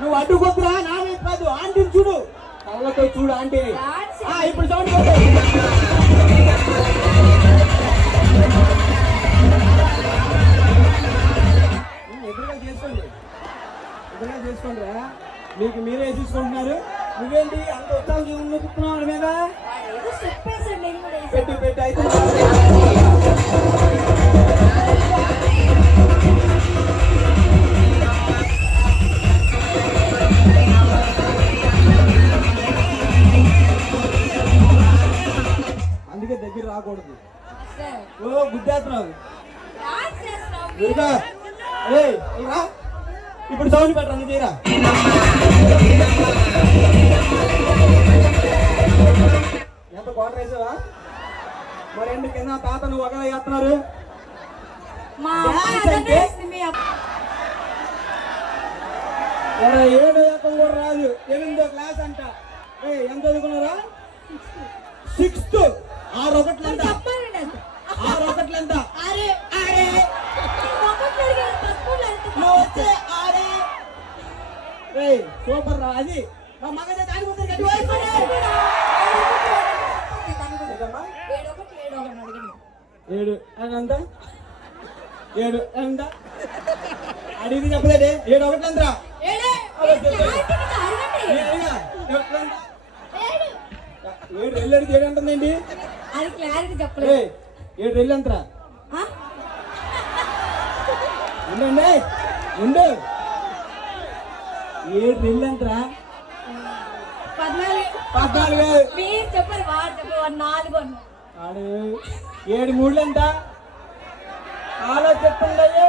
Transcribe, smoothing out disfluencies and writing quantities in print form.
నువ్వు అడ్డుకొద్దురా, నా వైపు కాదు, ఆంటీని చూడు, కళ్ళతో చూడు ఆంటీని. ఇప్పుడు సౌండ్ ఎదురుగా చేసుకోండి, ఎదురుగా చేసుకోండి రా. మీకు మీరే తీసుకుంటున్నారు. నువ్వేంటి అంత ఉత్సాహం చూపుతున్నావు మీద? పెట్టు పెట్టు అయితే అందుకే దగ్గర రాకూడదు. ఓ గుద్దేస్తున్నావు. ఇప్పుడు సౌండ్ పెట్టండి తీరా. ఎంత క్వార్టర్ వేసావా? మరి ఎందుకు కింద తాత నువ్వు ఒకలా చేస్తున్నారు? ఏడో ఎక్కడ కూడా రాదు, 8వ క్లాస్ అంట. ఎంత చదువుకున్నారా? 6th. 6 ఒకట్లు ఎంత? 6 ఒకట్లు ఎంత? సూపర్ రా. అది మగ దానిపోతుంది. 7 ఎంత? 7 ఎంత అడిగి చెప్పలేదే. 7 ఒకటి ఎంతరా? 7 రెళ్ళు 7 అంటుందండి. 7 రెళ్ళు ఎంతరా? ఉండండి ఉండు. 7 రెళ్ళు ఎంతరా? 14. 7 3 ఎంత? ఆలోచిస్తుండయే.